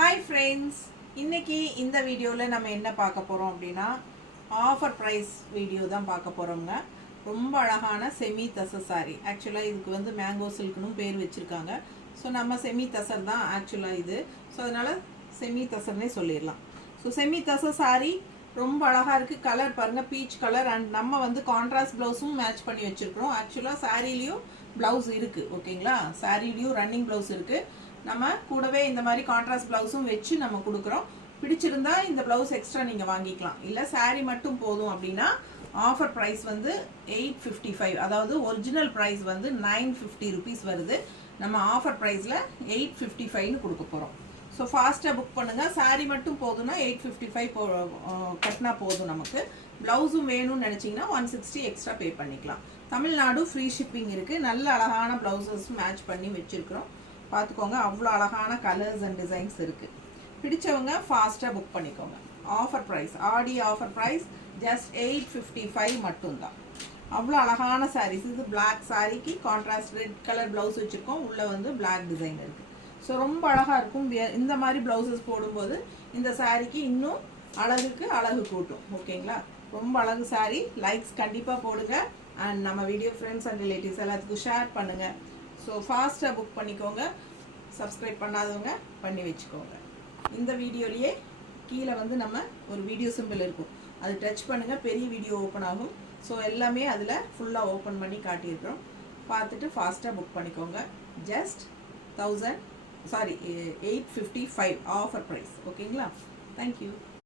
Hi friends, இன்னைக்கு இந்த வீடியோல நம்ம என்ன பார்க்க போறோம் அப்படினா ஆஃபர் பிரைஸ் வீடியோ தான் பார்க்க போறோம்ங்க. ரொம்ப அழகான செமி தசர் saree. Actually இதுக்கு வந்து மேங்கோ சில்க்னு பேர் வச்சிருக்காங்க. சோ நம்ம செமி தசர் தான் actually இது. சோ அதனால semi தசர்னே சொல்லிரலாம். So semi tussar saree ரொம்ப அழகா இருக்கு. கலர் பாருங்க பீச் கலர் and நம்ம வந்து கான்ட்ராஸ்ட் ப்ளவுஸும் மேட்ச் பண்ணி வச்சிருக்கோம். Actually சாரிலயும் ப்ளவுஸ் இருக்கு. ஓகேங்களா? சாரிலயும் ரன்னிங் ப்ளவுஸ் இருக்கு. நம்ம கூடவே இந்த மாதிரி கான்ட்ராஸ்ட் ப்ளவுஸும் வெச்சு நம்ம கொடுக்கிறோம். பிடிச்சிருந்தா இந்த ப்ளவுஸ் எக்ஸ்ட்ரா நீங்க வாங்கிக்கலாம். இல்ல saree மட்டும் போதும் அப்படினா ஆஃபர் பிரைஸ் வந்து 855. அதாவது ஒரிஜினல் பிரைஸ் வந்து 950 rupees வருது. நம்ம ஆஃபர் பிரைஸ்ல 855 னு கொடுக்க போறோம். சோ ஃபாஸ்டா புக் பண்ணுங்க. saree மட்டும் போதும்னா 855 கட்டினா போதும் நமக்கு. ப்ளவுஸும் வேணும்னு நினைச்சீங்கன்னா 160 எக்ஸ்ட்ரா பே பண்ணிக்கலாம். தமிழ்நாடு ஃப்ரீ ஷிப்பிங் இருக்கு. நல்ல அழகான ப்ளவுசஸ் மேட்ச் பண்ணி வெச்சிருக்கோம். பாத்துக்கோங்க அவ்வளவு அழகான கலர்ஸ் and டிசைன்ஸ் இருக்கு. பிடிச்சவங்க ஃபாஸ்டா புக் பண்ணிக்கோங்க. Offer price Aadi offer price just 855 மட்டும் தான். அவ்வளவு அழகான sarees. இது black sareeக்கு கான்ட்ராஸ்ட் ரெட் கலர் ப்ளவுஸ் வச்சிருக்கோம். உள்ள வந்து black டிசைன் இருக்கு. சோ ரொம்ப அழகா இருக்கும். இந்த மாதிரி ப்ளவுசஸ் போடும்போது இந்த sareeக்கு இன்னும் அழகுக்கு அழகு கூட்டும். ஓகேங்களா? ரொம்ப அழகு saree. லைக்ஸ் கண்டிப்பா போடுங்க and நம்ம வீடியோ फ्रेंड्स and ரிலேட்டிவ்ஸ் எல்லாத்துக்கும் ஷேர் பண்ணுங்க. சோ ஃபாஸ்டா புக் பண்ணிக்கோங்க. சப்ஸ்கிரைப் பண்ணாதவங்க பண்ணி வெச்சுக்கோங்க. இந்த வீடியோலயே கீழ வந்து நம்ம ஒரு வீடியோ சிம்பல் இருக்கும். அது டச் பண்ணுங்க பெரிய வீடியோ ஓபன் ஆகும். சோ எல்லாமே அதுல ஃபுல்லா ஓபன் பண்ணி காட்டி இருக்கோம். பார்த்துட்டு ஃபாஸ்டா புக் பண்ணிக்கோங்க. just 855 offer price. ஓகேங்களா? Thank you.